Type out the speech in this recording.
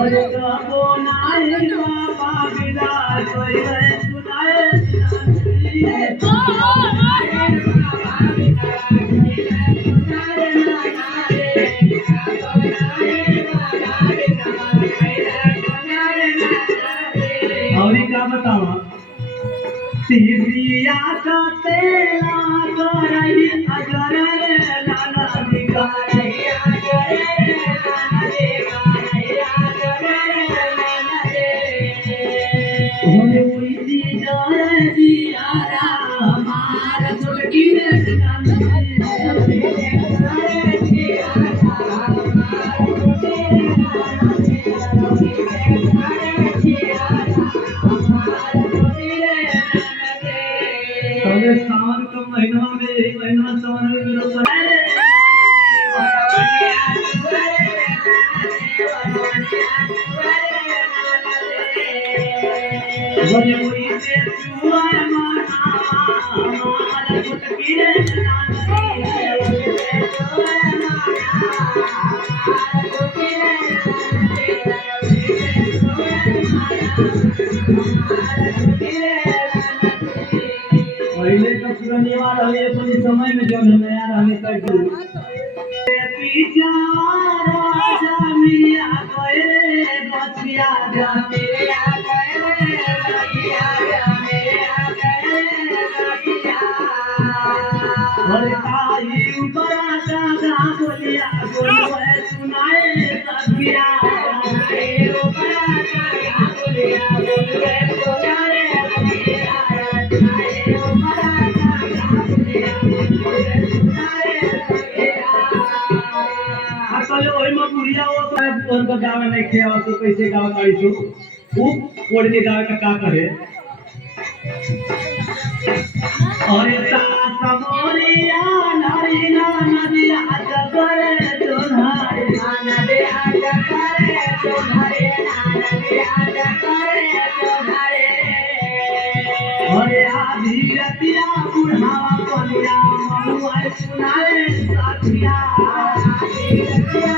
अरे कबो नाई बाबा विदा कोइले सुनाए और क्या बतावा सिरिया का तेला करई अगर नाना दिगारैया करे नाना दिगारैया करे नाना दे होई दी जय दियारा हमार छुटकी रे नाना दे करे दियारा हमार छुटकी रे नाना दे करे दियारा हमार छुटकी रे तबे सावन का महीना में महीना सावन में मेरे बड़े कोई से चुआ माना हमारा छुटकी रे पहले का पुरानी वाला है अपने समय में जो नया रहने का पीछा राजा मिया कोए बचिया जा मेरे आ गए बचिया जा मेरे आ गए बचिया और आई ऊपर दादा बोलिया बोले सुनाए सखिया आई ऊपर दादा बोलिया बोले सुनाए सखिया उनको गाँव नहीं खेवा तो कैसे गाँव काढ़ी छो खूब ओढ़ने गाँव का करे और सास मोरिया नारी ना नदिया करे दोधारे नदी आजा करे दोधारे नदी आजा करे दोधारे और आधी रतिया बुढ़ावा पनिया महुआ सुनाए साथिया आधी रतिया